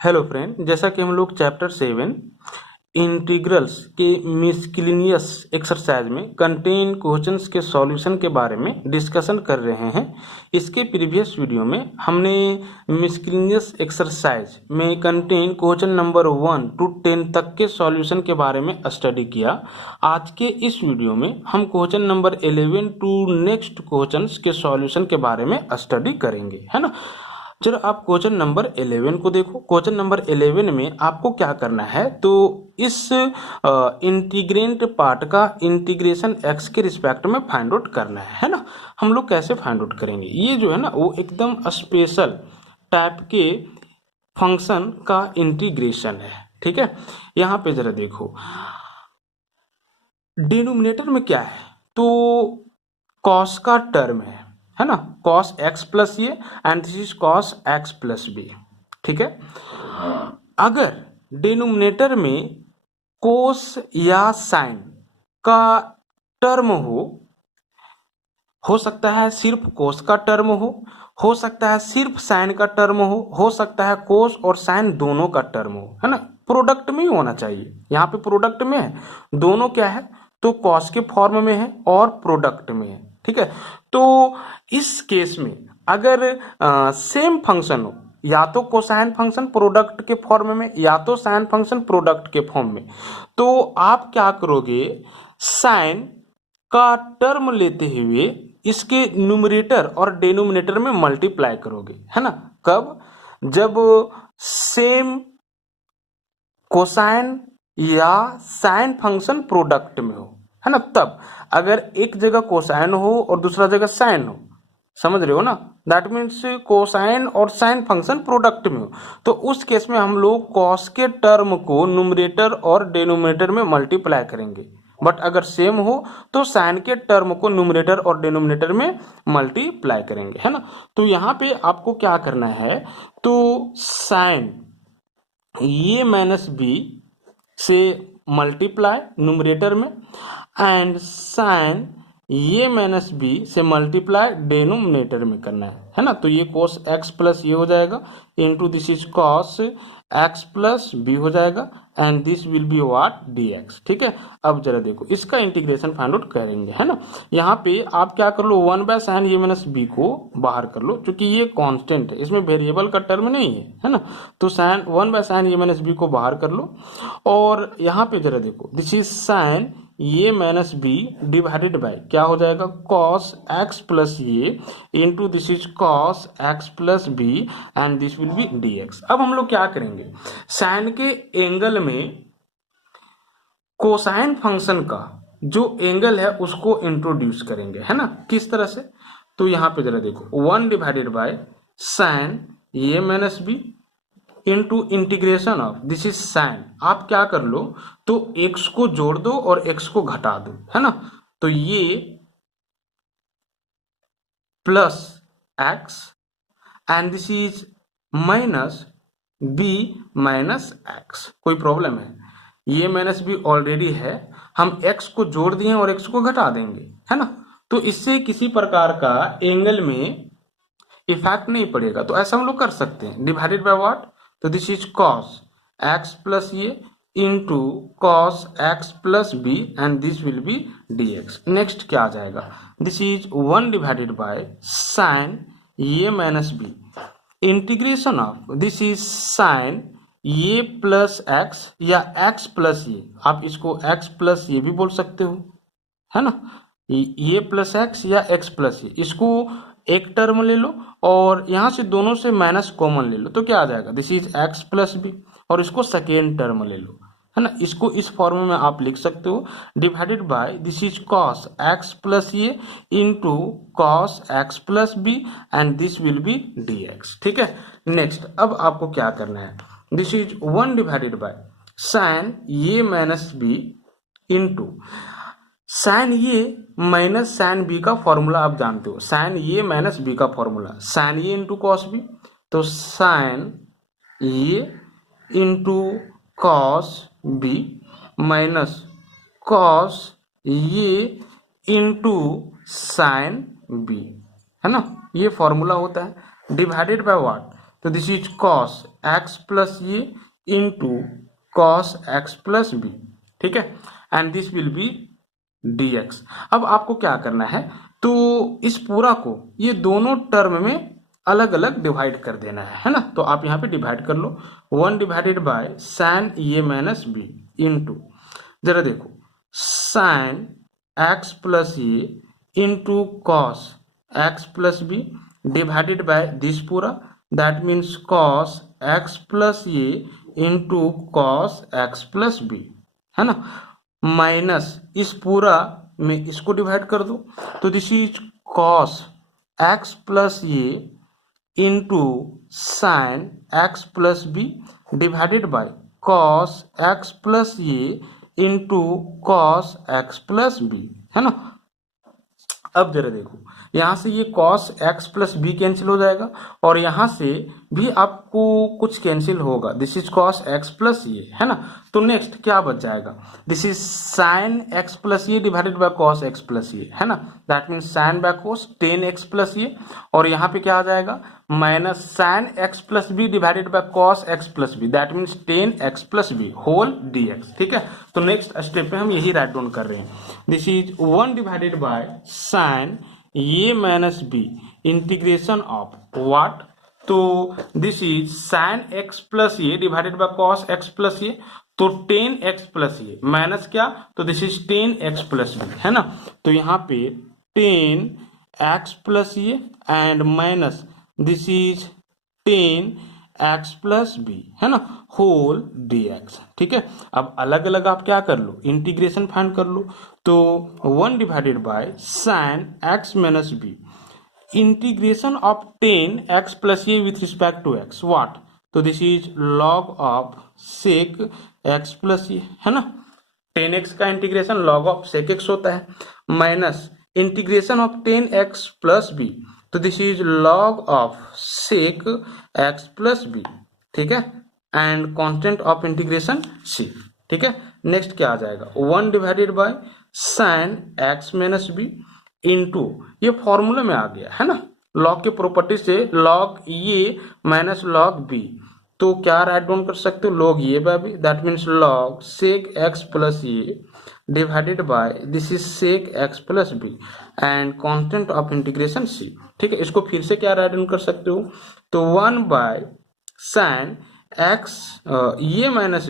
Hello friend, जैसा कि हम लोग चैप्टर 7 इंटीग्रल्स के मिसकिलिनियस एक्सरसाइज में कंटेन क्वेश्चंस के सॉल्यूशन के बारे में डिस्कशन कर रहे हैं। इसके प्रीवियस वीडियो में हमने मिसकिलिनियस एक्सरसाइज में कंटेन क्वेश्चन नंबर 1 to 10 तक के सॉल्यूशन के बारे में स्टडी किया। आज के इस वीडियो में हम question number 11 to next questions के सॉल्यूशन के बारे में स्टडी करेंगे, है ना। चलो आप क्वेश्चन नंबर 11 को देखो। क्वेश्चन नंबर 11 में आपको क्या करना है, तो इस इंटीग्रेंट पार्ट का इंटीग्रेशन एक्स के रिस्पेक्ट में फाइंड आउट करना है ना। हम लोग कैसे फाइंड आउट करेंगे, ये जो है ना वो एकदम स्पेशल टाइप के फंक्शन का इंटीग्रेशन है, ठीक है। यहाँ पे जरा देखो, डिनोमिनेटर में क्या है, तो कॉस का टर्म है ना, कॉस एक्स प्लस ये and this is cos x plus b, ठीक है। अगर डिनोमिनेटर में कोस या साइन का टर्म हो सकता है सिर्फ कोस का टर्म हो सकता है सिर्फ साइन का टर्म हो सकता है कोस और साइन दोनों का टर्म हो, है ना। प्रोडक्ट में ही होना चाहिए, यहाँ पे प्रोडक्ट में है, दोनों क्या है तो कॉस के फॉर्म में है और प्रोडक्ट में है, ठीक है। तो इस केस में अगर सेम फंक्शन हो, या तो कोसाइन फंक्शन प्रोडक्ट के फॉर्म में या तो साइन फंक्शन प्रोडक्ट के फॉर्म में, तो आप क्या करोगे, साइन का टर्म लेते हुए इसके न्यूमरेटर और डिनोमिनेटर में मल्टीप्लाई करोगे, है ना। कब, जब सेम कोसाइन या साइन फंक्शन प्रोडक्ट में हो, है ना। तब अगर एक जगह कोसाइन हो और दूसरा जगह साइन हो, समझ रहे हो ना, दैट मीन्स कोसाइन और साइन फंक्शन प्रोडक्ट में हो, तो उस केस में हम लोग कॉस के टर्म को न्यूमरेटर और डिनोमिनेटर में मल्टीप्लाई करेंगे। बट अगर सेम हो तो साइन के टर्म को न्यूमरेटर और डिनोमिनेटर में मल्टीप्लाई करेंगे, है ना। तो यहाँ पे आपको क्या करना है, तो साइन ये माइनस बी से मल्टीप्लाई न्यूमरेटर में and sign a minus B से मल्टीप्लाई डिनोमिनेटर में करना है ना। तो ये कोस एक्स प्लस ये हो जाएगा into this is cos x plus b हो जाएगा and this will be what d x, ठीक है। अब जरा देखो इसका इंटीग्रेशन फाइंड आउट करेंगे, है ना। यहाँ पे आप क्या कर लो, 1/sin ये माइनस बी को बाहर कर लो, क्योंकि ये कांस्टेंट है, इसमें वेरिएबल का टर्म नहीं है ना। तो साइन 1/sin ये माइनस बी को बाहर कर लो और यहाँ पे जरा देखो, this is sine a minus b divided by क्या हो जाएगा, cos x plus a into this is cos x plus b and this will be d x. अब हम लोग क्या करेंगे, साइन के एंगल में कोसाइन फंक्शन का जो एंगल है उसको इंट्रोड्यूस करेंगे, है ना। किस तरह से, तो यहाँ पे जरा देखो, 1 divided by sine a minus b into integration of this is sine. आप क्या कर लो, तो x को जोड़ दो और x को घटा दो, है ना। तो ये plus x and this is minus b minus x। कोई प्रॉब्लम है, ये माइनस b ऑलरेडी है, हम x को जोड़ दिए और x को घटा देंगे, है ना। तो इससे किसी प्रकार का एंगल में इफेक्ट नहीं पड़ेगा, तो ऐसा हम लोग कर सकते हैं, डिवाइडेड बाय व्हाट, तो this is cos x plus a into cos x plus b and this will be d x. Next क्या आ जाएगा, this is 1 divided by sine a minus b integration of this is sine a plus x या x plus a, आप इसको x plus ये भी बोल सकते हो, है ना। ये प्लस एक्स या एक्स प्लस ये, इसको एक टर्म ले लो और यहां से दोनों से माइनस कॉमन ले लो, तो क्या आ जाएगा, this is x plus b, और इसको सेकेंड टर्म ले लो, है ना। इसको इस फॉर्म में आप लिख सकते हो, divided by this is cos x plus a into cos x plus b and this will be d x, ठीक है। नेक्स्ट अब आपको क्या करना है, this is 1 divided by sine a minus b into sine a minus sine b का formula आप जानते हो, साइन ये माइनस बी का फॉर्मूला साइन ये इंटू कॉस बी, तो साइन ये into cos b minus cos ये इंटू साइन बी, है ना। ये फॉर्मूला होता है, डिवाइडेड बाय व्हाट, तो this is cos x plus a into cos x plus b, ठीक है, and this will be dx। अब आपको क्या करना है, तो इस पूरा को ये दोनों टर्म में अलग अलग डिवाइड कर देना है ना। तो आप यहाँ पे डिवाइड कर लो, 1 divided by sine a minus b into, जरा देखो, sine x plus a into cos x plus b divided by this पूरा, that means cos x plus a into cos x plus b, है ना, minus इस पूरा में इसको divide कर दो, तो this is cos x plus a into sine x plus b divided by cos x plus a into cos x plus b, है ना। अब जरा देखो, यहां से ये cos x plus b cancel हो जाएगा और यहां से भी आपको कुछ कैंसिल होगा, this is cos x plus a, है ना। तो नेक्स्ट क्या बच जाएगा, this is sin x plus a divided by cos x plus a, है ना, that means sin by cos tan x plus a, और यहाँ पे क्या आ जाएगा minus sin x plus b divided by cos x plus B, that means tan x plus b whole dx, ठीक है। तो नेक्स्ट स्टेप पे हम यही राइट डाउन कर रहे हैं, this is 1 divided by sin a minus b integration of what, तो this is sin x plus a divided by cos x plus a, तो tan x plus a minus क्या, तो this is tan x plus b, है ना। तो यहाँ पे tan x plus a and minus this is tan x plus b, है ना, होल dx, ठीक है। अब अलग अलग आप क्या कर लो, इंटीग्रेशन फाइंड कर लो, तो 1 divided by sin x minus b integration of tan x plus a with respect to x what, तो this is log of sec x plus a, है ना, tan x का इंटीग्रेशन log ऑफ sec x होता है, minus integration of tan x plus b, तो this is log of sec x plus b, ठीक है, and constant of integration c, ठीक है। नेक्स्ट क्या आ जाएगा, 1 divided by sin x minus b into, ये फॉर्मूले में आ गया, है ना, log के प्रॉपर्टी से log a minus log b, तो क्या राइट डाउन कर सकते हो, log a by b, that means log sec x plus a divided by this is sec x plus b and constant of integration c, ठीक है। इसको फिर से क्या राइट डाउन कर सकते हो, तो 1 by sin x a minus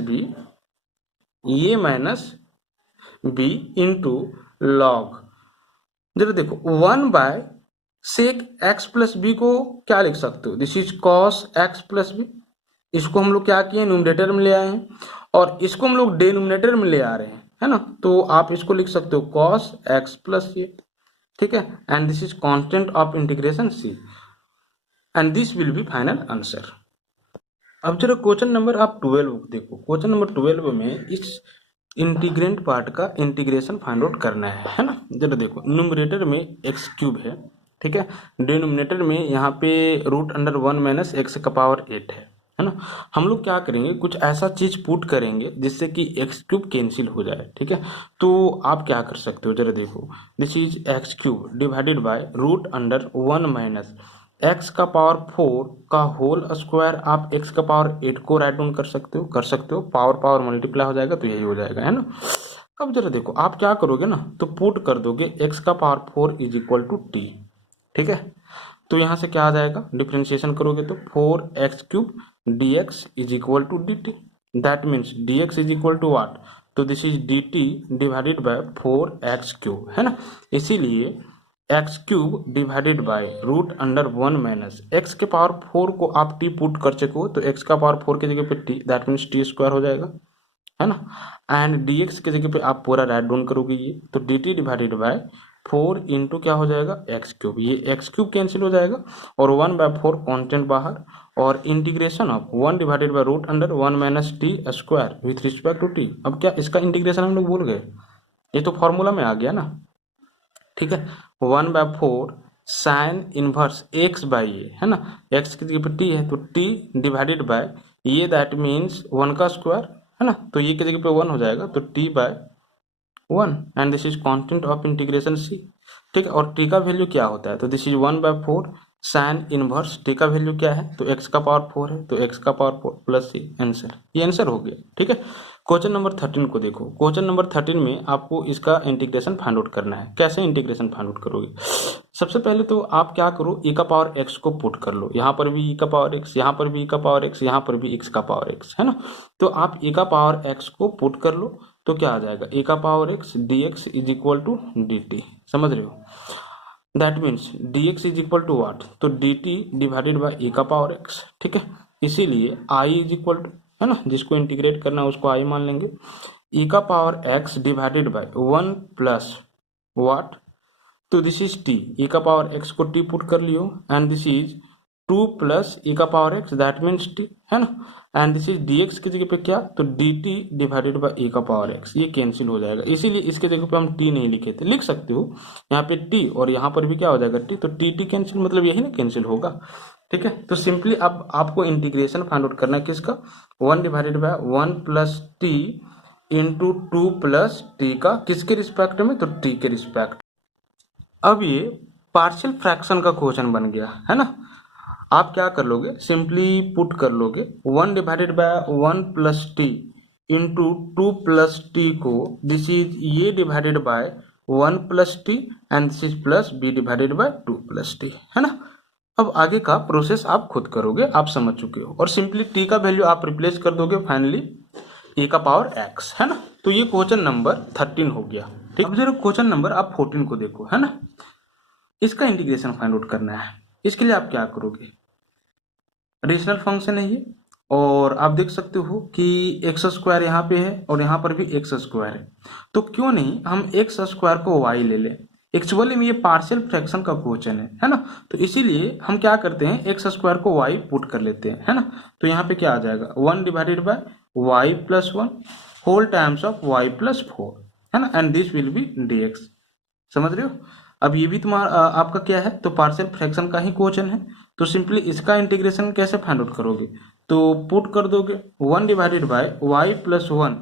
b into log, जरा देखो 1 by sec x plus b को क्या लिख सकते हो, this is cos x plus b, इसको हम लोग क्या किए न्यूमरेटर में ले आए हैं और इसको हम लोग डिनोमिनेटर में ले आ रहे हैं, है ना, तो आप इसको लिख सकते हो cos x प्लस ये, ठीक है, and this is constant of integration c and this will be final answer. अब जरा क्वेश्चन नंबर आप 12 देखो, क्वेश्चन नंबर 12 में इस इंटीग्रेंट पार्ट का इंटीग्रेशन फाइंड आउट करना है ना। जरा देखो, न्यूमरेटर में एक्स क्यूब है, ठीक है, डिनोमिनेटर में यहाँ पे रूट अंडर 1 माइनस एक्स का पावर 8 है ना। हम लोग क्या करेंगे, कुछ ऐसा चीज पुट करेंगे जिससे कि एक्स क्यूब कैंसिल हो जाए, ठीक है। तो आप क्या कर सकते हो, जरा देखो, this is x cube divided by root under 1 minus x का पावर 4 का होल स्क्वायर, आप एक्स का पावर 8 को राइट डाउन कर सकते हो, पावर मल्टीप्लाई हो जाएगा तो यही हो जाएगा, है ना। अब जरा देखो, आप क्या करोगे ना, तो पुट कर दोगे एक्स का power 4 is equal to t, ठीक है। तो यहाँ से क्या आ जाएगा, डिफ्रेंशिएशन करोगे तो 4x cube dx is equal to dt, that means dx is equal to what, तो this is dt divided by 4x cube, है ना। इसीलिए x cube divided by root under 1 minus x के पावर 4 को आप T put कर सको तो एक्स का पावर 4 की जगह पे T, that means T square हो जाएगा, है ना, एंड dx की जगह पे आप पूरा राइट डाउन करोगे ये, तो dt डिवाइडेड बाय 4 इंटू क्या हो जाएगा एक्स क्यूब, ये एक्स क्यूब कैंसिल हो जाएगा और 1/4 कॉन्स्टेंट बाहर, और integration of 1 divided by root under 1 minus t square with respect to t. अब क्या इसका इंटीग्रेशन हम लोग भूल गए, ये तो फॉर्मूला में आ गया ना, ठीक है, 1/4 साइन इनवर्स एक्स बाई ए, है ना, एक्स की जगह पे टी है तो टी डिवाइडेड बाय ये, दैट मीन्स 1 का स्क्वायर, है ना, तो ये की जगह पे 1 हो जाएगा तो t by 1 and this is constant of integration c, ठीक है। और टी का वैल्यू क्या होता है, तो this is 1/4 sine inverse T का वैल्यू क्या है, तो x का पावर 4 है, तो x का पावर 4 प्लस सी आंसर, ये आंसर हो गया। ठीक है, क्वेश्चन नंबर 13 को देखो। क्वेश्चन नंबर 13 में आपको इसका इंटीग्रेशन फाइंड आउट करना है। कैसे इंटीग्रेशन फाइंड आउट करोगे? सबसे पहले तो आप क्या करो, e का पावर x को पुट कर लो। यहाँ पर भी e का पावर x, यहाँ पर भी e का पावर x, यहाँ पर भी x का पावर x, है ना। तो आप e का पावर x को पुट कर लो, तो क्या आ जाएगा, e का power x dx is equal to dt। समझ रहे हो? That means dx is equal to what, तो dt डिवाइडेड बाई e का पावर x। ठीक है, इसीलिए i इज इक्वल टू, है ना, जिसको इंटीग्रेट करना है उसको i मान लेंगे, e का power x divided by 1 plus what, तो दिस इज t, e का पावर x को t पुट कर लियो, and this is 2 plus e का power x, that means t, है ना, एंड दिस इज dx की जगह पे क्या, तो dt डिवाइडेड बाई e का पावर x, ये कैंसिल हो जाएगा। इसीलिए इसके जगह पे हम t नहीं लिखे थे, लिख सकते हो यहाँ पे t, और यहाँ पर भी क्या हो जाएगा t, तो t कैंसिल, मतलब यही ना कैंसिल होगा। ठीक है, तो सिंपली अब आपको इंटीग्रेशन फाइंड आउट करना है किसका, 1 divided by 1 plus t into 2 plus T का, किसके रिस्पेक्ट में, तो t के रिस्पेक्ट। अब ये पार्शियल फ्रैक्शन का क्वेश्चन बन गया, है ना। आप क्या कर लोगे, सिंपली पुट कर लोगे 1 divided by 1 plus t into 2 plus t को, this is a divided by 1 plus t, and this is plus b divided by 2 plus t, है ना। अब आगे का प्रोसेस आप खुद करोगे, आप समझ चुके हो, और सिंपली टी का वैल्यू आप रिप्लेस कर दोगे फाइनली ए का पावर एक्स, है ना। तो ये क्वेश्चन नंबर 13 हो गया। ठीक, अब जरा क्वेश्चन नंबर आप 14 को देखो, है ना। इसका इंटीग्रेशन फाइंड आउट करना है। इसके लिए आप क्या करोगे, रेशनल फंक्शन है ये, और आप देख सकते हो कि एक्स स्क्वायर यहाँ पे है और यहाँ पर भी एक्स स्क्वायर है, तो क्यों नहीं हम एक्स स्क्वायर को वाई ले लें। एक्चुअली में ये पार्शियल फ्रैक्शन का क्वेश्चन है ना। तो इसीलिए हम क्या करते हैं, एक्स स्क्वायर को वाई पुट कर लेते हैं, है ना। तो यहाँ पे क्या आ जाएगा, 1 divided by y plus 1 whole times of y plus 4, है ना, and this will be dx। समझ रहे हो? अब ये भी तुम्हारा आपका क्या है, तो पार्शियल फ्रैक्शन का ही क्वेश्चन है। तो सिंपली इसका इंटीग्रेशन कैसे फाइंड आउट करोगे, तो पुट कर दोगे 1 divided by y plus 1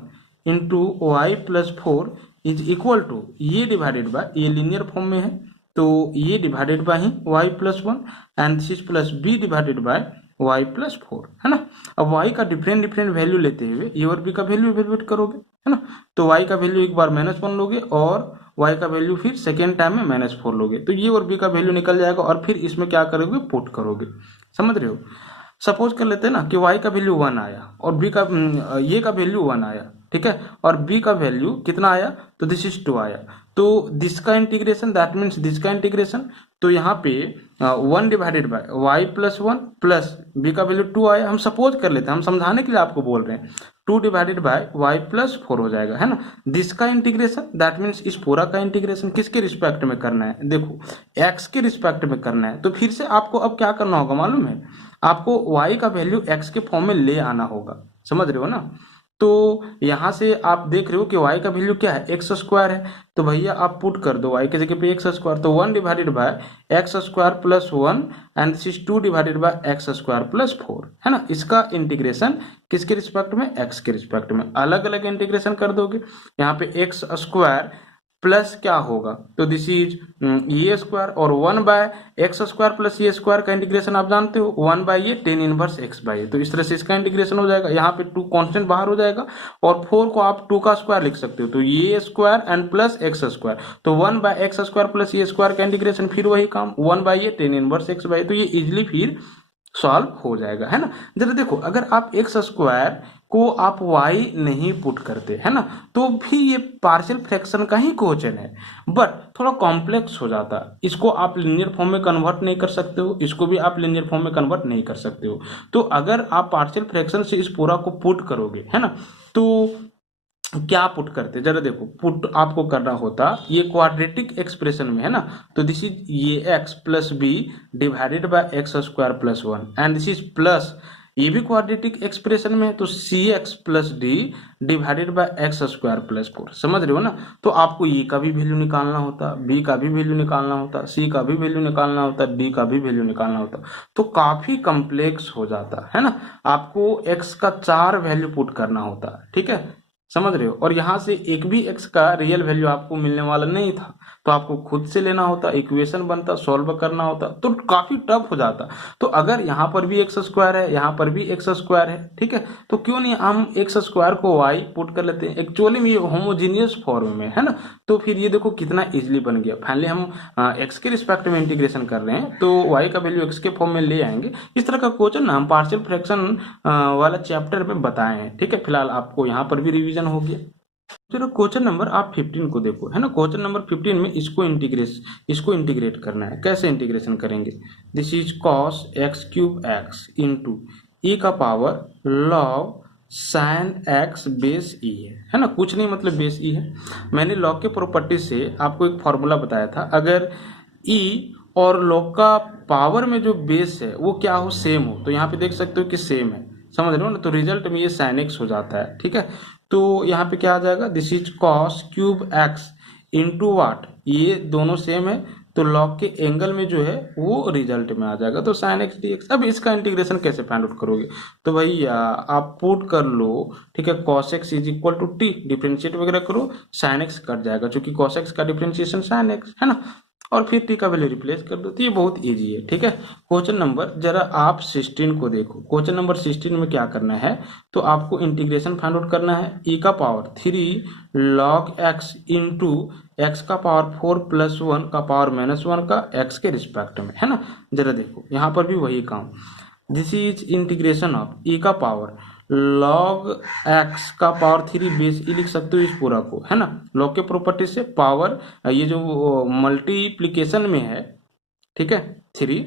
into y plus 4 is equal to, a divided by, ये लीनियर फॉर्म में है, तो ये डिवाइडेड बाय ही y plus 1 and this is plus b divided by y plus 4, है ना। अब वाई का डिफरेंट वैल्यू लेते हुए ए और बी का वैल्यू इवेलुएट करोगे, है ना। तो वाई का वैल्यू एक बार -1 लोगे और y का वैल्यू फिर सेकेंड टाइम में -4 लोगे, तो ये और b का वैल्यू निकल जाएगा, और फिर इसमें क्या करोगे, पुट करोगे। समझ रहे हो? सपोज कर लेते हैं ना कि y का वैल्यू 1 आया और b का ये का वैल्यू 1 आया, ठीक है, और b का वैल्यू कितना आया, तो दिस इज 2 आया, तो दिस का इंटीग्रेशन, दैट मीन्स दिस का इंटीग्रेशन, तो यहाँ पे 1 divided by y plus 1 plus b का वैल्यू 2 आया। हम सपोज कर लेते हैं, हम समझाने के लिए आपको बोल रहे हैं, 2 डिवाइडेड बाय वाई प्लस 4 हो जाएगा, है ना। दिस का इंटीग्रेशन, दैट मीन्स इस पूरा का इंटीग्रेशन किसके रिस्पेक्ट में करना है, देखो x के रिस्पेक्ट में करना है। तो फिर से आपको अब क्या करना होगा मालूम है, आपको y का वैल्यू x के फॉर्म में ले आना होगा। समझ रहे हो ना? तो यहां से आप देख रहे हो कि y का वैल्यू क्या है, एक्स स्क्वायर है, तो भैया आप पुट कर दो y की जगह पे एक्स स्क्वायर, तो 1 divided by x square plus 1 and this is 2 divided by x square plus 4, है ना। इसका इंटीग्रेशन किसके रिस्पेक्ट में, x के रिस्पेक्ट में। अलग अलग इंटीग्रेशन कर दोगे, यहाँ पे एक्स स्क्वायर प्लस क्या होगा, तो दिस इज ये स्क्वायर, और 1 बाय एक्स स्क्वायर प्लस ये स्क्वायर का इंटीग्रेशन आप जानते हो, 1 बाय ये टेन इनवर्स एक्स बाय ये, तो इस तरह से इसका इंटीग्रेशन हो जाएगा। यहाँ पे 2 कांस्टेंट बाहर हो जाएगा, और 4 को आप 2 का स्क्वायर लिख सकते हो, तो ये square and plus x square, तो 1 बाय एक्स स्क्वायर प्लस ये स्क्वायर का इंटीग्रेशन, फिर वही काम 1 बाय ये टेन इनवर्स एक्स बाय, तो ये इजिली फिर सॉल्व हो जाएगा, है ना। जरा देखो, अगर आप एक्स स्क्वायर को आप y नहीं पुट करते, है ना, तो भी ये पार्शियल फ्रैक्शन का ही क्वेश्चन है, बट थोड़ा कॉम्प्लेक्स हो जाता है। इसको आप लिनियर फॉर्म में कन्वर्ट नहीं कर सकते हो, इसको भी आप लिनियर फॉर्म में कन्वर्ट नहीं कर सकते हो। तो अगर आप पार्शियल फ्रैक्शन से इस पूरा को पुट करोगे, है ना, तो क्या पुट करते, जरा देखो, पुट आपको करना होता ये क्वाड्रेटिक एक्सप्रेशन में, है ना, तो this is a x plus b divided by x square plus 1 and this is plus, ये भी क्वाड्रेटिक एक्सप्रेशन में है, तो cx plus d divided by x square plus 4। समझ रहे हो ना? तो आपको e का भी वैल्यू निकालना होता, b का भी वैल्यू निकालना होता, c का भी वैल्यू निकालना होता, d का भी वैल्यू निकालना होता, तो काफी कॉम्प्लेक्स हो जाता है ना। आपको x का 4 वैल्यू पुट करना होता, ठीक है। समझ रहे हो। और यहाँ से एक भी x का रियल वैल्यू आपको मिलने वाला नहीं था, तो आपको खुद से लेना होता, इक्वेशन बनता, सॉल्व करना होता, तो काफी टफ हो जाता। तो अगर यहाँ पर भी एक्स स्क्वायर है, यहाँ पर भी एक्स स्क्वायर है, ठीक है, तो क्यों नहीं हम एक्स स्क्वायर को y पुट कर लेते हैं। एक्चुअली में ये होमोजीनियस फॉर्म में है ना, तो फिर ये देखो कितना इजिली बन गया। फाइनली हम x के रिस्पेक्ट में इंटीग्रेशन कर रहे हैं, तो y का वैल्यू x के फॉर्म में ले आएंगे। इस तरह का क्वेश्चन हम पार्शियल फ्रैक्शन वाला चैप्टर में बताए हैं, ठीक है। फिलहाल आपको यहाँ पर भी रिवीजन हो गया। चलो क्वेश्चन नंबर आप 15 को देखो, है ना। क्वेश्चन नंबर 15 में इसको इंटीग्रेट करना है। कैसे इंटीग्रेशन करेंगे? This is cos x cube x into e का power log sin x base e है ना। कुछ नहीं मतलब बेस e है। मैंने log के प्रॉपर्टी से आपको एक फॉर्मूला बताया था, अगर e और log का पावर में जो बेस है वो क्या हो, सेम हो, तो यहाँ पे देख सकते हो कि सेम है, समझ रहे हो ना। तो रिजल्ट में ये sin x हो जाता है, ठीक है। तो यहाँ पे क्या आ जाएगा, this is cos cube x into what, ये दोनों सेम है, तो लॉग के एंगल में जो है वो रिजल्ट में आ जाएगा, तो sin x dx। अब इसका इंटीग्रेशन कैसे फाइंड आउट करोगे? तो भाई आप पुट कर लो, ठीक है, cos x is equal to t, differentiate वगैरह करो, sin x कट जाएगा, क्योंकि cos x का डिफ्रेंशिएशन sin x है ना, और फिर टी का वैल्यू रिप्लेस कर दो। तो ये बहुत इजी है, ठीक है। क्वेश्चन नंबर जरा आप 16 को देखो। क्वेश्चन नंबर 16 में क्या करना है, तो आपको इंटीग्रेशन फाइंड आउट करना है e का power 3 log x into x का पावर 4 प्लस 1 का पावर -1 का x के रिस्पेक्ट में, है ना। जरा देखो यहाँ पर भी वही काम, this is integration of e का पावर log x का पावर 3 बेस e लिख सकते हो इस पूरा को, है ना। log के प्रॉपर्टी से पावर, ये जो मल्टीप्लीकेशन में है, ठीक है, 3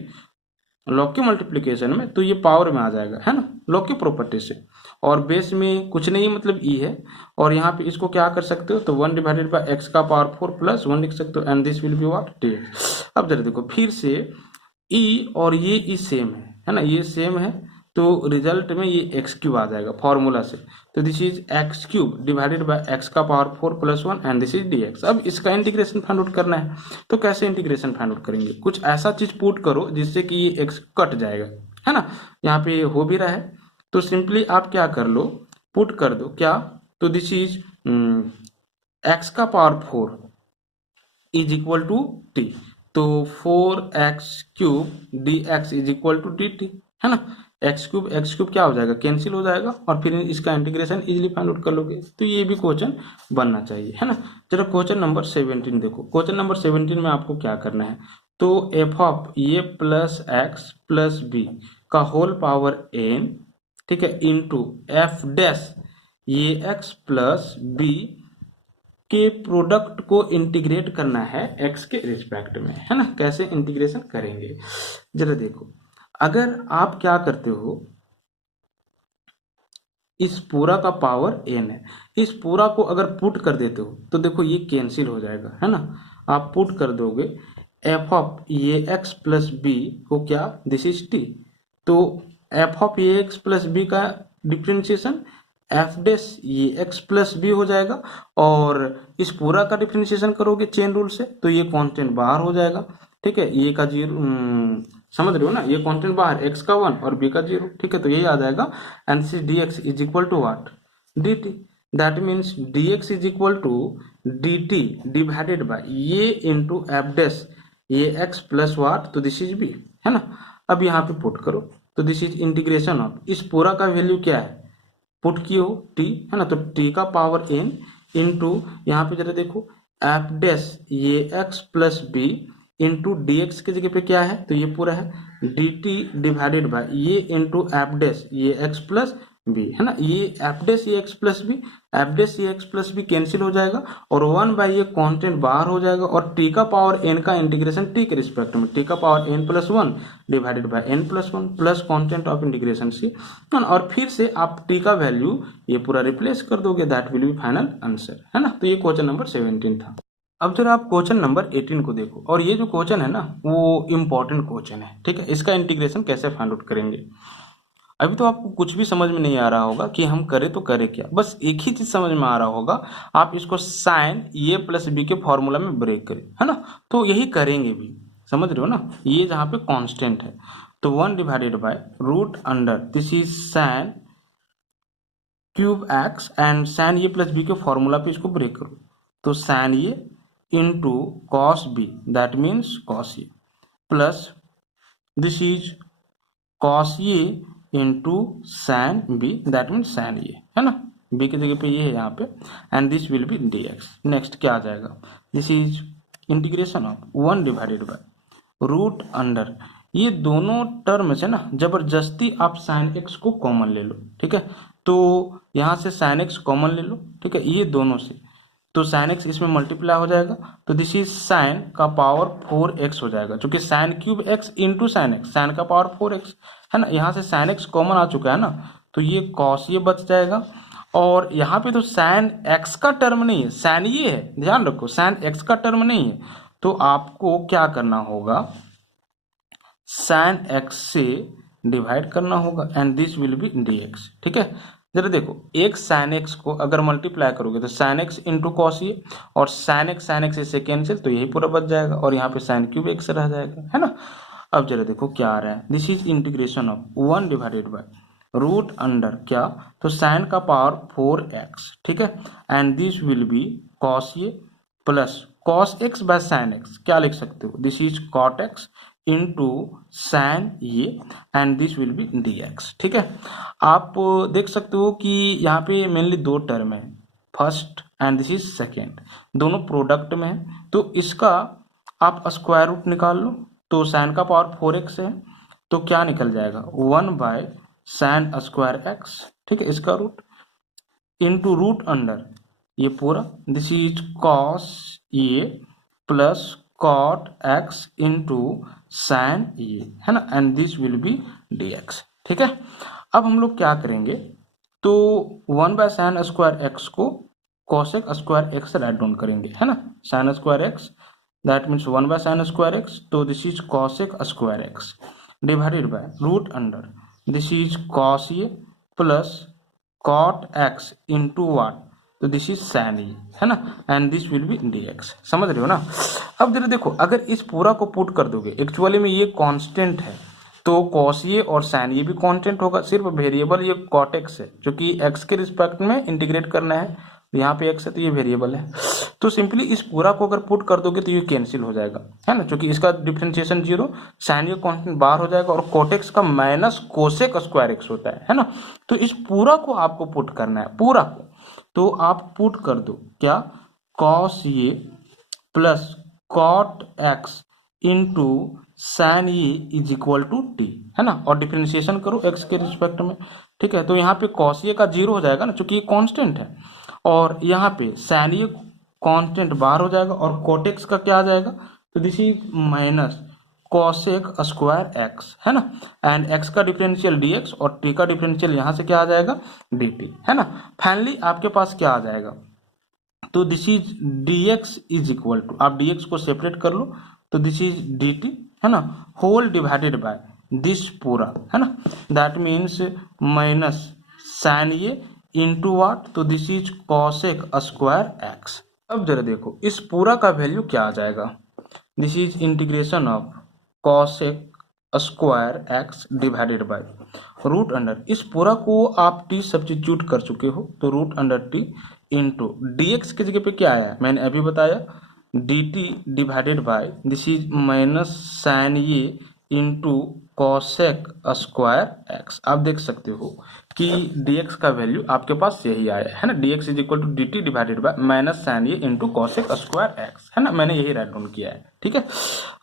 log के मल्टीप्लीकेशन में, तो ये पावर में आ जाएगा, है ना, log के प्रॉपर्टी से। और बेस में कुछ नहीं मतलब e है, और यहाँ पे इसको क्या कर सकते हो, तो 1 डिवाइडेड बाय x का पावर 4 प्लस 1 लिख सकते हो, and this will be what, dx। अब जरा देखो फिर से e और ये e सेम है ना, ये सेम है, तो रिजल्ट में ये एक्स क्यूब आ जाएगा फॉर्मूला से, तो this is x cube divided by x का power 4 plus 1 and this is dx। अब इसका इंटीग्रेशन फाइंड आउट करना है, तो कैसे इंटीग्रेशन फाइंड आउट करेंगे? कुछ ऐसा चीज पुट करो जिससे कि ये एक्स कट जाएगा, है ना। यहाँ पे हो भी रहा है, तो सिंपली आप क्या कर लो, पुट कर दो क्या, तो दिस इज एक्स का power 4 is equal to t, तो 4x cube dx is equal to dt, है ना। एक्स क्यूब क्या हो जाएगा, कैंसिल हो जाएगा, और फिर इसका इंटीग्रेशन इजीली फाइंड आउट कर लोगे। तो ये भी क्वेश्चन बनना चाहिए, है ना। चलो क्वेश्चन नंबर 17 देखो। क्वेश्चन नंबर 17 में आपको क्या करना है, तो f of a plus x plus b का होल पावर n, ठीक है, into f dash a x plus b के प्रोडक्ट को इंटीग्रेट करना है x के रिस्पेक्ट में, है ना। कैसे इंटीग्रेशन करेंगे, जरा देखो। अगर आप क्या करते हो, इस पूरा का पावर n है, इस पूरा को अगर पुट कर देते हो तो देखो ये कैंसिल हो जाएगा, है ना। आप पुट कर दोगे f of a x plus b को, क्या, दिस इज टी, तो f of a x plus b का differentiation f dash a x plus b हो जाएगा, और इस पूरा का डिफ्रेंशिएशन करोगे चेन रूल से, तो ये कांस्टेंट बाहर हो जाएगा, ठीक है। ये का 0, समझ रहे हो ना, ये कांस्टेंट बाहर, x का 1 और b का 0, ठीक है, तो यही आ जाएगा, and this dx is equal to what, dt। That means dx is equal to dt divided by a into f dash a x plus what, तो दिस इज b, है ना। अब यहाँ पे पुट करो, तो दिस इज इंटीग्रेशन ऑफ, इस पूरा का वैल्यू क्या है, पुट किए हो t, है ना, तो t का पावर n इंटू यहाँ पे जरा देखो f dash a x plus b into d x की जगह पे क्या है, तो ये पूरा है d t divided by a into f dash a x plus b, है ना। ये f dash a x plus b, f dash a x plus b cancel हो जाएगा, और 1 बाय ये कांस्टेंट बाहर हो जाएगा, और टी का पावर एन का इंटीग्रेशन टी के रिस्पेक्ट में, टी का power n plus 1 divided by n plus 1 plus constant of integration c, और फिर से आप टी का वैल्यू ये पूरा रिप्लेस कर दोगे, that will be final answer, है ना। तो ये क्वेश्चन नंबर 17 था। अब जरा आप क्वेश्चन नंबर 18 को देखो, और ये जो क्वेश्चन है ना वो इम्पोर्टेंट क्वेश्चन है, ठीक है। इसका इंटीग्रेशन कैसे फाइंड आउट करेंगे? अभी तो आपको कुछ भी समझ में नहीं आ रहा होगा कि हम करें तो करें क्या, बस एक ही चीज समझ में आ रहा होगा, आप इसको साइन ए प्लस बी के फॉर्मूला में ब्रेक करें, है ना। तो यही करेंगे भी, समझ रहे हो ना, ये जहाँ पे कांस्टेंट है, तो 1 divided by root under this is sine cube x and sine A plus b के फॉर्मूला पे इसको ब्रेक करो, तो sine a into cos b that means cos a plus this is cos a into sine b that means sine a, है ना, B की जगह पे ये है यहाँ पे, and this will be d x. Next क्या आ जाएगा, this is integration of 1 divided by root under, ये दोनों टर्म से ना जबरदस्ती आप साइन एक्स को कॉमन ले लो, ठीक है, तो यहाँ से साइन एक्स कॉमन ले लो, ठीक है, ये दोनों से, तो साइन एक्स इसमें मल्टीप्लाई हो जाएगा, तो दिस इज साइन का पावर 4x हो जाएगा, क्योंकि sine cube x into sine x, sine का पावर 4x है ना, यहाँ से साइन एक्स कॉमन आ चुका है ना, तो ये कॉस ये बच जाएगा, और यहाँ पे तो साइन एक्स का टर्म नहीं है, साइन ये है, ध्यान रखो साइन एक्स का टर्म नहीं है, तो आपको क्या करना होगा, साइन एक्स से डिवाइड करना होगा and this will be d x, ठीक है। जरा देखो, एक साइन एक्स को अगर मल्टीप्लाई करोगे तो साइन एक्स इंटू कॉस ये, और साइन एक्स इससे कैंसिल, तो यही पूरा बच जाएगा, और यहाँ पे साइन क्यूब एक्स रह जाएगा, है ना। अब जरा देखो क्या आ रहा है, this is integration of 1 divided by root under क्या, तो साइन का पावर 4x, ठीक है, and this will be cos ये plus cos x by sine x, क्या लिख सकते हो, this is cot x into sine ये and this will be d x, ठीक है। आप देख सकते हो कि यहाँ पे मेनली दो टर्म है, first and this is second, दोनों प्रोडक्ट में है, तो इसका आप स्क्वायर रूट निकाल लो, तो साइन का पावर 4x है, तो क्या निकल जाएगा 1 बाय साइन स्क्वायर एक्स, ठीक है, इसका रूट इंटू रूट अंडर ये पूरा, this is cos a plus cot x into sine a, है ना, and this will be d x, ठीक है। अब हम लोग क्या करेंगे, तो 1 बाय साइन स्क्वायर एक्स को कॉसेक स्क्वायर एक्स से राइट डाउन करेंगे, है ना, sine square x that means 1 by sine square x, तो this is cosec square x divided by root under this is cos a plus cot x into what, तो this is sign a, है ना, and this will be d x, समझ रहे हो ना। अब जरा देखो, अगर इस पूरा को पुट कर दोगे, एक्चुअली में ये कांस्टेंट है, तो कॉस ये और साइन ये भी कांस्टेंट होगा, सिर्फ वेरिएबल ये कॉट एक्स है, जो कि एक्स के रिस्पेक्ट में इंटीग्रेट करना है, यहाँ पे एक्स है तो ये वेरिएबल है, तो सिंपली इस पूरा को अगर पुट कर दोगे तो ये कैंसिल हो जाएगा, है ना, क्योंकि इसका डिफरेंशिएशन 0, साइन ये कांस्टेंट बाहर हो जाएगा, और कोट एक्स का माइनस कोसेक स्क्वायर एक्स होता है ना, तो इस पूरा को आपको पुट करना है, पूरा को, तो आप पुट कर दो क्या, कॉस ये plus cot x into sine y is equal to t, है ना, और डिफरेंशिएशन करो एक्स के रिस्पेक्ट में, ठीक है, तो यहाँ पे कॉस ये का 0 हो जाएगा ना, क्योंकि ये कांस्टेंट है, और यहाँ पे साइन ये कांस्टेंट बाहर हो जाएगा, और कोट एक्स का क्या आ जाएगा, तो this is minus cosec square x, है ना, एंड एक्स का डिफरेंशियल डी एक्स, और टी का डिफरेंशियल यहाँ से क्या आ जाएगा डी टी, है ना। फाइनली आपके पास क्या आ जाएगा, तो this is d x is equal to, आप डी एक्स को सेपरेट कर लो, तो दिस इज डी टी, है ना, होल डिवाइडेड बाय दिस पूरा, है ना, दैट मीन्स माइनस साइन ये इंटू वाट, तो this is cosec square x. अब जरा देखो इस पूरा का वैल्यू क्या आ जाएगा, this is integration of cosec square x divided by root under, इस पूरा को आप टी सब्स्टिट्यूट कर चुके हो, तो root under t into d x की जगह पे क्या आया है, मैंने अभी बताया, d t divided by this is minus sine ये इंटू कॉसेक स्क्वायर एक्स। आप देख सकते हो कि dx का वैल्यू आपके पास यही आया है ना, dx is equal to d t divided by minus sine ये इंटू कॉसेक स्क्वायर एक्स, है ना, मैंने यही राइट डाउन किया है, ठीक है।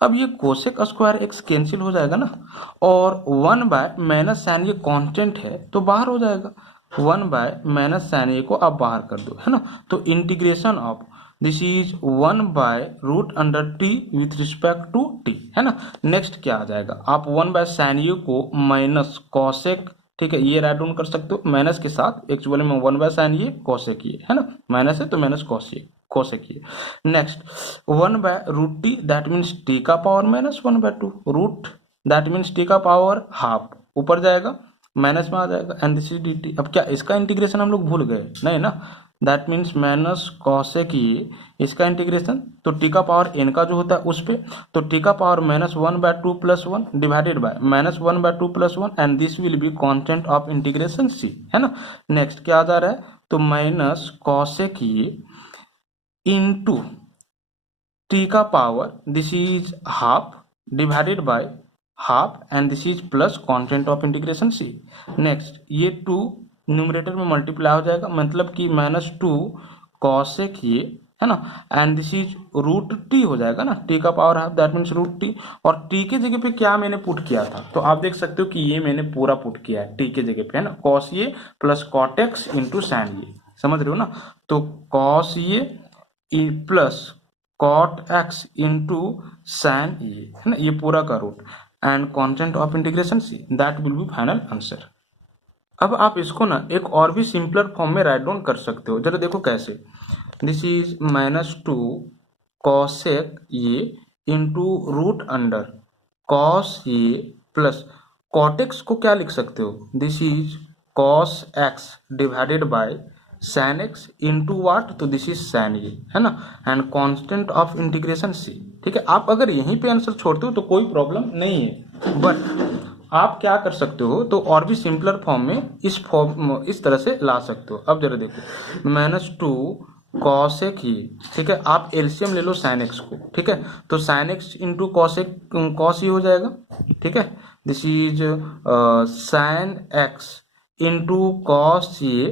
अब ये कोसेक स्क्वायर एक्स कैंसिल हो जाएगा ना, और 1 बाय माइनस साइन ये कांस्टेंट है तो बाहर हो जाएगा, 1 बाय माइनस साइन ये को आप बाहर कर दो, है ना, तो integration of this is 1 by root under t with respect to t, है ना। नेक्स्ट क्या आ जाएगा, आप 1 बाय साइन ये को माइनस कॉसेक, ठीक है, ये राइट डाउन कर सकते हो माइनस के साथ, एक्चुअली में 1 बाय साइन ये कॉसेक ये, है ना, माइनस है तो माइनस कॉसेक ये। Next 1 by root t that means t का power minus 1 by 2, root that means t का पावर हाफ, ऊपर जाएगा माइनस में आ जाएगा, and this is d t. अब क्या इसका इंटीग्रेशन हम लोग भूल गए, नहीं ना, दैट मीन्स माइनस कॉसेक ये, इसका इंटीग्रेशन तो टी का पावर एन का जो होता है उस पे, तो टी का power -1/2 + 1 divided by -1/2 + 1 and this will be constant of integration c, है ना। नेक्स्ट क्या आ जा रहा है, तो माइनस कॉसेक ये इनटू टी का power this is half divided by half and this is plus constant of integration c. Next ये 2 न्यूमरेटर में मल्टीप्लाई हो जाएगा, मतलब कि -2 कॉसेक ये, है ना, एंड दिस इज √t हो जाएगा ना, टी का power half that means √t। और टी के जगह पे क्या मैंने पुट किया था, तो आप देख सकते हो कि ये मैंने पूरा पुट किया है टी के जगह पे, है ना, कॉस ये plus cot x into sine y, समझ रहे हो ना। तो कॉस ये plus cot x into sine ये, है ना, ये पूरा का root and constant of integration c, that will be final answer. अब आप इसको ना एक और भी सिंपलर फॉर्म में राइट डाउन कर सकते हो, जरा देखो कैसे। This is -2 cosec y into root under cos ये प्लस कॉट एक्स को क्या लिख सकते हो, this is cos x divided by sine x into what, तो दिस इज सैन ये, है ना, and constant of integration c. ठीक है, आप अगर यहीं पे आंसर छोड़ते हो तो कोई प्रॉब्लम नहीं है, बट आप क्या कर सकते हो, तो और भी सिंपलर फॉर्म में इस तरह से ला सकते हो। अब जरा देखो, -2 कॉसेक ये, ठीक है, आप एलसीएम ले लो साइन एक्स को, ठीक है, तो sine x into cosec cos ये हो जाएगा, ठीक है, this is sine x into cos ये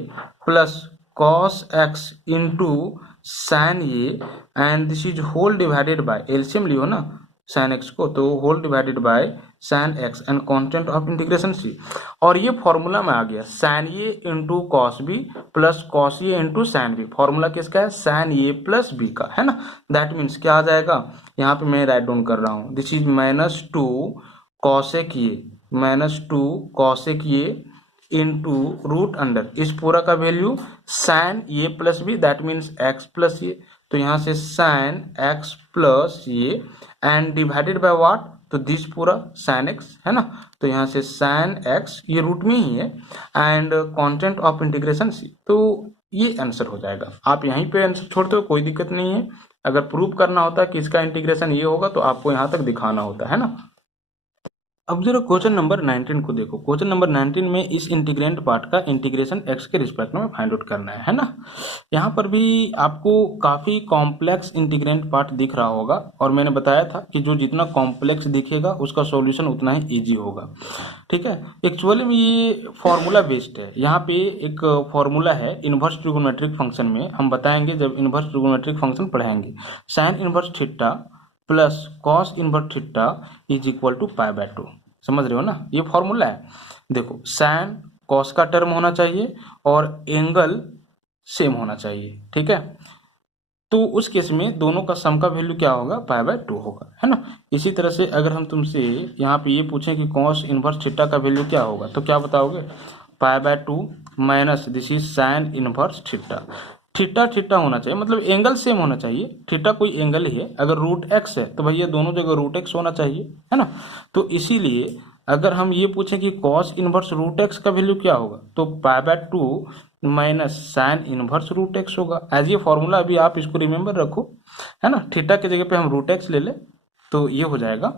plus cos x into sine ये and this is whole divided by, LCM लियो ना साइन एक्स को, तो whole divided by sine x and constant of integration c. और ये फॉर्मूला में आ गया sine a into cos b plus cos a into sine b, formula किसका है, साइन ए प्लस बी का, है ना। दैट मीन्स क्या आ जाएगा, यहाँ पे मैं राइट डाउन कर रहा हूँ, दिस इज -2 कॉसेक ये, -2 cosec y into root under इस पूरा का value sine A plus B that means x plus y, तो यहाँ से साइन एक्स प्लस ये एंड डिवाइडेड बाय व्हाट, तो दिस पूरा साइन एक्स, है ना, तो यहाँ से साइन एक्स ये रूट में ही है एंड कांस्टेंट ऑफ इंटीग्रेशन सी, तो ये आंसर हो जाएगा। आप यहीं पे आंसर छोड़ते हो कोई दिक्कत नहीं है, अगर प्रूव करना होता कि इसका इंटीग्रेशन ये होगा तो आपको यहाँ तक दिखाना होता है ना। अब जरा क्वेश्चन नंबर 19 को देखो। क्वेश्चन नंबर 19 में इस इंटीग्रेंट पार्ट का इंटीग्रेशन एक्स के रिस्पेक्ट में फाइंड आउट करना है ना। यहाँ पर भी आपको काफ़ी कॉम्प्लेक्स इंटीग्रेंट पार्ट दिख रहा होगा, और मैंने बताया था कि जो जितना कॉम्प्लेक्स दिखेगा उसका सॉल्यूशन उतना ही इजी होगा, ठीक है। एक्चुअली में ये फॉर्मूला बेस्ड है, यहाँ पे एक फॉर्मूला है इन्वर्स ट्रिगोनोमेट्रिक फंक्शन में, हम बताएंगे जब इन्वर्स ट्रिगोनोमेट्रिक फंक्शन पढ़ाएंगे, sine inverse theta plus cos inverse theta is equal to π/2, समझ रहे हो ना, ये फॉर्मूला है। देखो साइन कॉस का टर्म होना चाहिए और एंगल सेम होना चाहिए, ठीक है, तो उस केस में दोनों का सम का वैल्यू क्या होगा, π/2 होगा, है ना। इसी तरह से अगर हम तुमसे यहाँ पे ये पूछें कि कॉस इन्वर्स थीटा का वैल्यू क्या होगा, तो क्या बताओगे, π/2 minus this is sine inverse theta. Theta theta होना चाहिए, मतलब एंगल सेम होना चाहिए, थीटा कोई एंगल ही है, अगर रूट एक्स है तो भैया दोनों जगह रूट एक्स होना चाहिए, है ना। तो इसीलिए अगर हम ये पूछें कि कॉस इनवर्स रूट एक्स का वैल्यू क्या होगा, तो π/2 minus sine inverse root x होगा। एज ये फॉर्मूला अभी आप इसको रिमेंबर रखो, है ना, थीटा के जगह पे हम रूट एक्स ले लें तो ये हो जाएगा।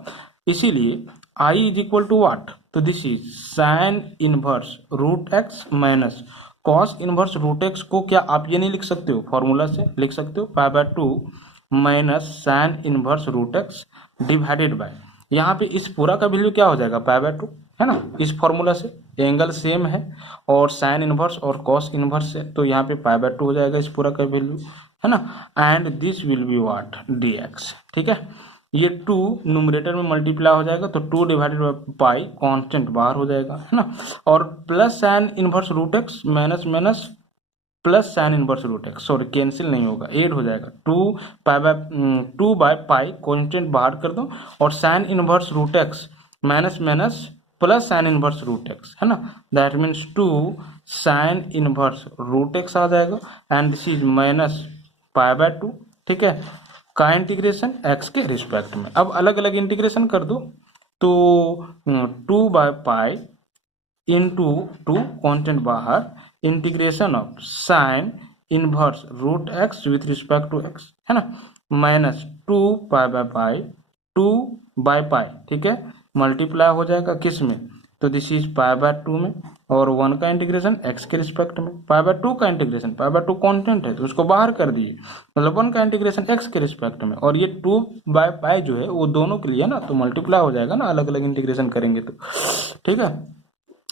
इसीलिए I is equal to what, तो this is sine inverse root x minus cos inverse root x को क्या आप ये नहीं लिख सकते हो, फॉर्मूला से लिख सकते हो, π/2 minus sine inverse root x divided by, यहाँ पे इस पूरा का वैल्यू क्या हो जाएगा, π/2, है ना, इस फॉर्मूला से एंगल सेम है और साइन इनवर्स और कॉस इनवर्स है, तो यहाँ पे π/2 हो जाएगा इस पूरा का वैल्यू, है ना, and this will be what, dx, ठीक है। ये 2 न्यूमरेटर में मल्टीप्लाई हो जाएगा तो 2 डिवाइडेड बाई पाई कांस्टेंट बाहर हो जाएगा, है ना, और plus sine inverse root x minus minus plus sine inverse root x, sorry cancel नहीं होगा, ऐड हो जाएगा, 2 बाय पाई कांस्टेंट बाहर कर दो और sine inverse root x minus minus plus sine inverse root x, है ना, that means 2 sine inverse root x आ जाएगा एंड दिस इज माइनस π/2, ठीक है, का इंटीग्रेशन एक्स के रिस्पेक्ट में। अब अलग अलग इंटीग्रेशन कर दो, तो 2 बाय पाई इंटू 2 कॉन्स्टेंट बाहर integration of sine inverse root x with respect to x, है ना, minus 2 pi by pi 2 by pi, ठीक है, मल्टीप्लाई हो जाएगा किस में, तो दिस इज पाई बाय 2 में, और 1 का इंटीग्रेशन x के रिस्पेक्ट में, पाई बाय 2 का इंटीग्रेशन, पाई बाय 2 कांस्टेंट है तो उसको बाहर कर दिए, मतलब 1 का इंटीग्रेशन x के रिस्पेक्ट में, और ये 2 बाय पाई जो है वो दोनों के लिए ना, तो मल्टीप्लाई हो जाएगा ना, अलग अलग इंटीग्रेशन करेंगे तो, ठीक है।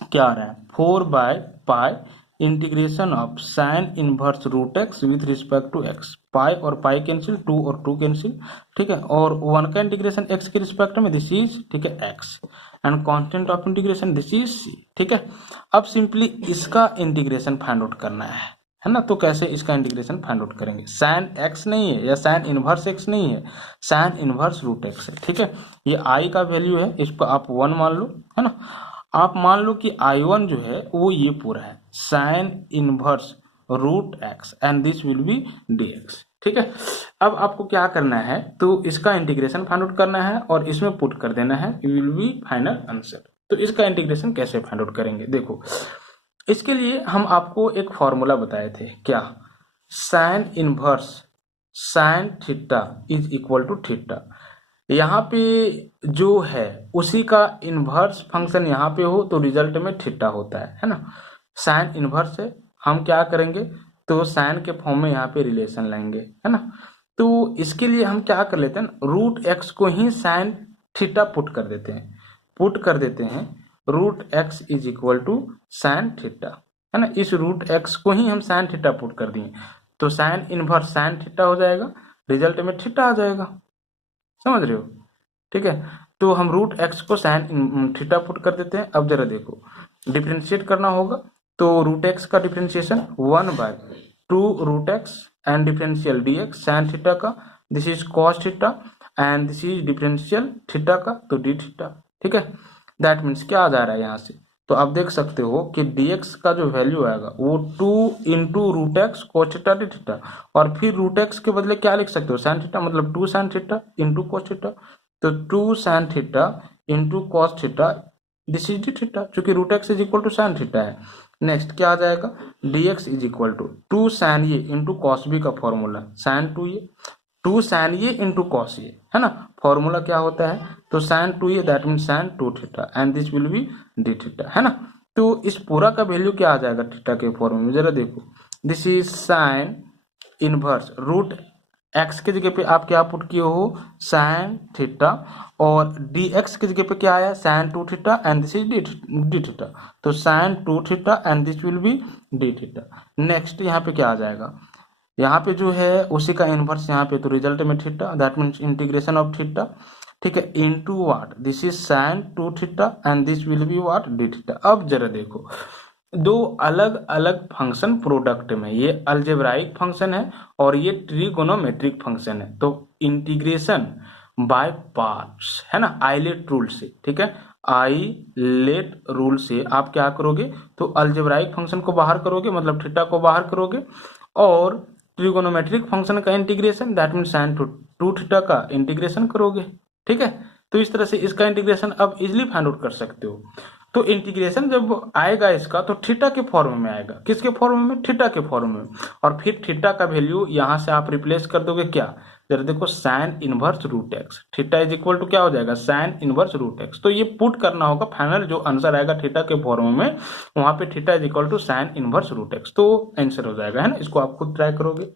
क्या आ रहा है 4 by pi integration of sine inverse root x with respect to x, pi और पाई कैंसिल, 2 और 2 कैंसिल, ठीक है, और 1 का इंटीग्रेशन x के रिस्पेक्ट में, दिस इज, ठीक है, x, and constant of integration this is c, ठीक है। अब सिंपली इसका इंटीग्रेशन फाइंड आउट करना है ना, तो कैसे इसका इंटीग्रेशन फाइंड आउट करेंगे, साइन x नहीं है या साइन इनवर्स x नहीं है, साइन इनवर्स रूट x है, ठीक है। ये i का वैल्यू है, इसको आप 1 मान लो, है ना, आप मान लो कि I1 जो है वो ये पूरा है sine inverse root x and this will be dx, ठीक है। अब आपको क्या करना है, तो इसका इंटीग्रेशन फाइंड आउट करना है और इसमें पुट कर देना है, विल बी फाइनल आंसर। तो इसका इंटीग्रेशन कैसे फाइंड आउट करेंगे, देखो इसके लिए हम आपको एक फॉर्मूला बताए थे, क्या, sine inverse sine theta is equal to theta, यहाँ पे जो है उसी का इनवर्स फंक्शन यहाँ पे हो तो रिजल्ट में थीटा होता है ना, साइन इनवर्स है, हम क्या करेंगे, तो साइन के फॉर्म में यहाँ पे रिलेशन लाएंगे, है ना, तो इसके लिए हम क्या कर लेते हैं, रूट एक्स को ही साइन थीटा पुट कर देते हैं, root x is equal to sine theta, है ना, इस रूट एक्स को ही हम साइन थीटा पुट कर दिए, तो साइन इनवर्स साइन थीटा हो जाएगा, रिजल्ट में थीटा आ जाएगा, समझ रहे हो, ठीक है। तो हम रूट एक्स को साइन थीटा पुट कर देते हैं। अब जरा देखो डिफ्रेंशिएट करना होगा, तो रूट एक्स का differentiation 1 by 2 root x and differential d x sine theta का, this is cos theta and this is differential theta का, तो डी थीटा, ठीक है। दैट मीन्स क्या आ जा रहा है यहाँ से, तो आप देख सकते हो कि dx का जो वैल्यू आएगा वो 2 into root x cos theta d theta, और फिर रूट एक्स के बदले क्या लिख सकते हो, साइन थीटा, मतलब 2 sine theta into cos theta, तो 2 sine theta into cos theta, this is d theta, चूंकि root x is equal to sine theta है। नेक्स्ट क्या आ जाएगा, dx is equal to 2 sine ये इंटू कॉस बी का formula, sine 2 ये 2 sine ये इंटू कॉस ये, है ना, फॉर्मूला क्या होता है, तो साइन 2 ये that mean sine 2 theta and this will be d theta, है ना। तो इस पूरा का वैल्यू क्या आ जाएगा थीटा के फॉर्मूले में, जरा देखो, this is sine inverse root x के जगह पे आप क्या पुट किए हो, साइन थीटा, और डी एक्स की जगह पे क्या आया, sine 2 theta and this is d theta, तो sine 2 theta and this will be d theta. Next यहाँ पे क्या आ जाएगा, यहाँ पे जो है उसी का इनवर्स यहाँ पे, तो रिजल्ट में theta, that means integration of theta, ठीक है, into what, this is sign 2 theta and this will be what, D theta. अब जरा देखो दो अलग अलग फंक्शन प्रोडक्ट में, ये अलजेब्राइक फंक्शन है और ये ट्रिगोनोमेट्रिक फंक्शन है, तो इंटीग्रेशन बाय पार्ट्स, है ना, आइलेट रूल से, ठीक है, आइलेट रूल से आप क्या करोगे, तो अलजेब्राइक फंक्शन को बाहर करोगे, मतलब थीटा को बाहर करोगे, और ट्रिगोनोमेट्रिक फंक्शन का integration that mean sine 2 theta का इंटीग्रेशन करोगे, ठीक है। तो इस तरह से इसका इंटीग्रेशन अब इजिली फाइंड आउट कर सकते हो। तो इंटीग्रेशन जब आएगा इसका तो थीटा के फॉर्म में आएगा, किसके फॉर्म में, थीटा के फॉर्म में, और फिर थीटा का वैल्यू यहाँ से आप रिप्लेस कर दोगे, क्या, जरा देखो, sine inverse root x, theta is equal to क्या हो जाएगा, साइन इनवर्स रूट एक्स, तो ये पुट करना होगा, फाइनल जो आंसर आएगा थीटा के फॉर्म में, वहां पे theta is equal to sine inverse root x, तो आंसर हो जाएगा, है ना, इसको आप खुद ट्राई करोगे।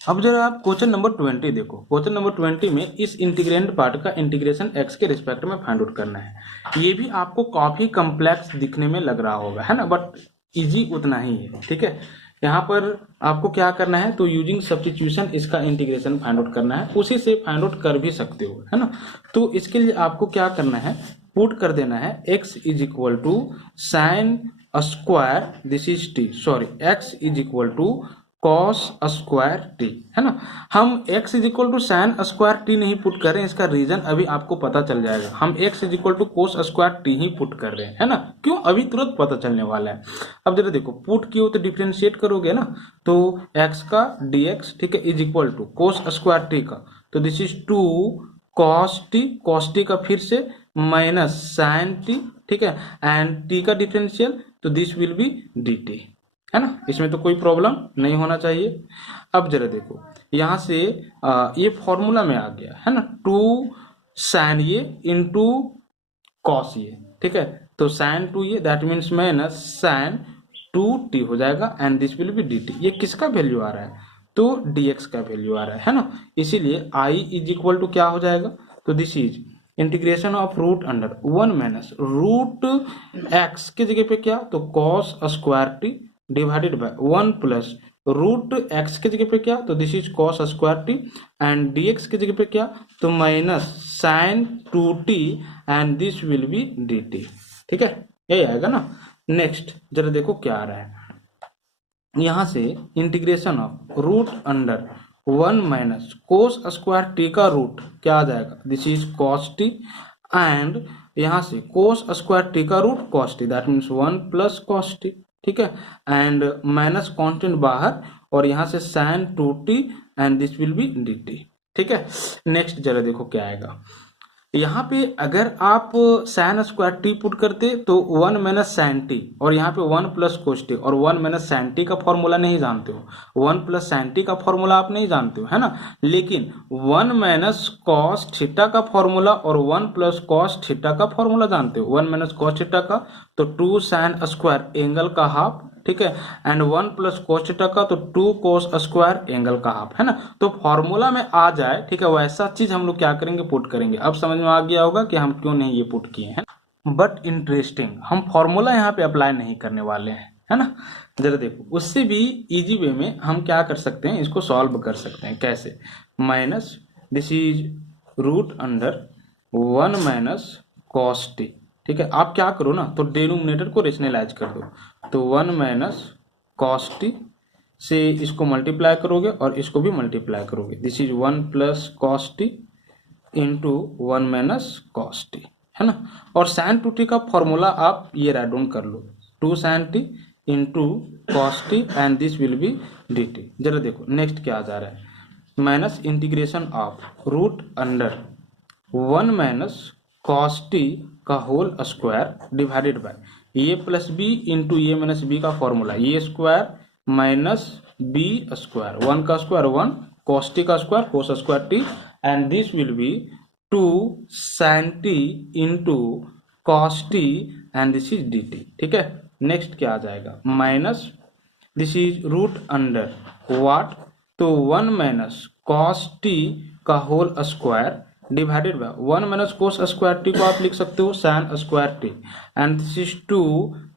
अब जरा आप क्वेश्चन नंबर 20 देखो, क्वेश्चन नंबर 20 में इस इंटीग्रेंड पार्ट का इंटीग्रेशन x के रिस्पेक्ट में फाइंड आउट करना है। ये भी आपको काफी कॉम्प्लेक्स दिखने में लग रहा होगा, है ना, बट इजी उतना ही है, ठीक है। यहाँ पर आपको क्या करना है, तो यूजिंग सब्स्टिट्यूशन इसका इंटीग्रेशन फाइंड आउट करना है, उसी से फाइंड आउट कर भी सकते हो, है ना। तो इसके लिए आपको क्या करना है, पुट कर देना है x is equal to sine square, this is t, sorry, x is equal to cos square t, है ना। हम x is equal to sine square t नहीं पुट कर रहे हैं, इसका रीजन अभी आपको पता चल जाएगा, हम x is equal to cos square t ही पुट कर रहे हैं, है ना, क्यों, अभी तुरंत पता चलने वाला है। अब जरा देखो, पुट किए हो तो डिफरेंशिएट करोगे ना, तो x का dx, ठीक है, is equal to cos square t का, तो दिस इज 2 कॉस टी का फिर से माइनस साइन टी, ठीक है, एंड t का डिफरेंशियल, तो दिस विल बी dt, है ना, इसमें तो कोई प्रॉब्लम नहीं होना चाहिए। अब जरा देखो यहाँ से ये फॉर्मूला में आ गया है ना, 2 साइन ये इंटू कॉस ये, ठीक है। तो साइन 2 ये that means minus sine 2t हो जाएगा and this will be dt। ये किसका वैल्यू आ रहा है, तो dx का वैल्यू आ रहा है ना। इसीलिए i इज इक्वल टू क्या हो जाएगा, तो this is integration of root under 1 minus root x की जगह पे क्या, तो cos square t divided by 1 plus root x की जगह पे क्या, तो this is cos square t and dx की जगह पे क्या, तो minus sine 2t and this will be dt। ठीक है, यही आएगा ना। नेक्स्ट जरा देखो क्या आ रहा है, यहां से integration of root under 1 minus cos square t का रूट क्या आ जाएगा, this is cos t and यहां से कोस स्क्वायर टी का root cos t that means 1 plus cos t, ठीक है। एंड माइनस कांस्टेंट बाहर और यहां से sine 2t and this will be dt। ठीक है, नेक्स्ट जरा देखो क्या आएगा, यहाँ पे अगर आप साइन स्क्वायर टी पुट करते तो 1 माइनस साइन टी और यहाँ पे 1 प्लस कोस टी और 1 माइनस साइन टी का फॉर्मूला नहीं जानते हो, 1 प्लस साइन टी का फॉर्मूला आप नहीं जानते हो, है ना। लेकिन 1 माइनस कॉस थीटा का फॉर्मूला और 1 प्लस कॉस थीटा का फॉर्मूला जानते हो। 1 माइनस कॉस थीटा का तो 2 साइन स्क्वायर एंगल का हाफ, ठीक है, एंड 1 प्लस कोस थीटा का तो 2 कोस स्क्वायर एंगल का हाफ, है ना। तो फॉर्मूला में आ जाए, ठीक है, वैसा चीज हम लोग क्या करेंगे, पुट करेंगे। अब समझ में आ गया होगा कि हम क्यों नहीं ये पुट किए हैं। बट इंटरेस्टिंग, हम फॉर्मूला यहाँ पे अप्लाई नहीं करने वाले हैं, है ना। जरा देखो उससे भी इजी वे में हम क्या कर सकते हैं, इसको सॉल्व कर सकते हैं। कैसे, minus this is root under 1 minus cos t, ठीक है। आप क्या करो ना, तो डिनोमिनेटर को रेशनलाइज कर दो, तो 1 माइनस कॉस टी से इसको मल्टीप्लाई करोगे और इसको भी मल्टीप्लाई करोगे, this is 1 plus cos t into 1 minus cos T, है ना। और साइन 2t का फॉर्मूला आप ये राइट डाउन कर लो, 2 sine t into cos t and this will be dt। जरा देखो नेक्स्ट क्या आ जा रहा है, minus integration of root under 1 minus cos t का whole square divided by a plus b into a minus b का formula, a square minus b square, 1 का स्क्वायर 1 कॉस टी का square cos square t and this will be 2 sine t into cos t and this is dt। ठीक है, next क्या आ जाएगा, minus this is root under what, तो 1 minus cos t का whole square divided by 1 minus cos square t को आप लिख सकते हो sine square t and this is 2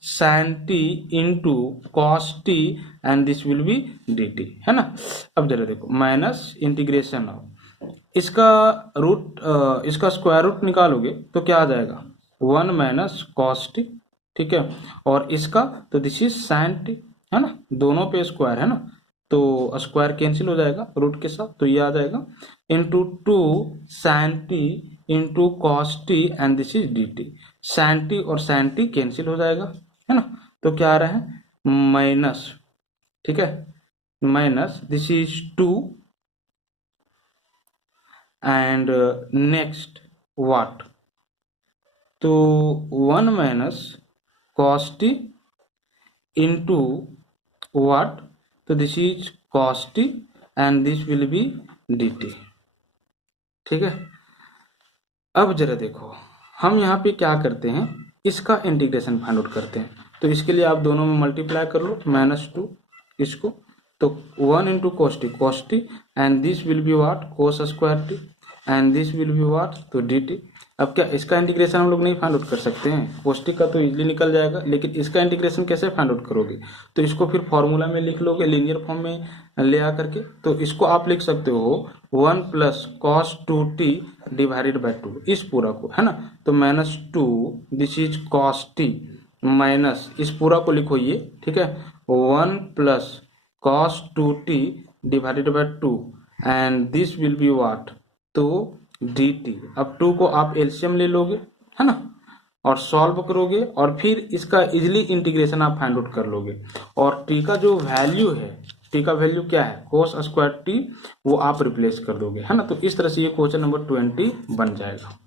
sine t into cos t and this will be dt, है ना। अब जरा देखो माइनस इंटीग्रेशन ऑफ इसका रूट, इसका स्क्वायर रूट निकालोगे तो क्या आ जाएगा, 1 माइनस कॉस टी, ठीक है, और इसका तो दिस इज साइन टी, है ना, दोनों पे स्क्वायर है ना, तो स्क्वायर कैंसिल हो जाएगा रूट के साथ, तो ये आ जाएगा into 2 sine t into cos t and this is dt। Sine t और साइन टी कैंसिल हो जाएगा, है ना, तो क्या आ रहा है माइनस, ठीक है, minus this is 2 and next what, तो 1 minus cos t into what, तो this is cos t and this will be dt। ठीक है, अब जरा देखो हम यहाँ पे क्या करते हैं, इसका इंटीग्रेशन फाइंड आउट करते हैं। तो इसके लिए आप दोनों में मल्टीप्लाई कर लो, -2 इसको, तो 1 into cos t and this will be what, cos square t and this will be what, तो dt। अब क्या इसका इंटीग्रेशन हम लोग नहीं फाइंड आउट कर सकते हैं, कोस टी का तो इजीली निकल जाएगा, लेकिन इसका इंटीग्रेशन कैसे फाइंड आउट करोगे, तो इसको फिर फॉर्मूला में लिख लोगे लीनियर फॉर्म में ले आ करके, तो इसको आप लिख सकते हो 1 plus cos 2t divided by 2, इस पूरा को, है ना, तो -2 this is cos T minus इस पूरा को लिखो ये, ठीक है, 1 plus cos 2t divided by 2 and this will be what, तो dt। अब 2 को आप एलसीएम ले लोगे, है ना, और सॉल्व करोगे और फिर इसका इजिली इंटीग्रेशन आप फाइंड आउट कर लोगे, और t का जो वैल्यू है, t का वैल्यू क्या है, कोस स्क्वायर t, वो आप रिप्लेस कर दोगे, है ना। तो इस तरह से ये क्वेश्चन नंबर 20 बन जाएगा।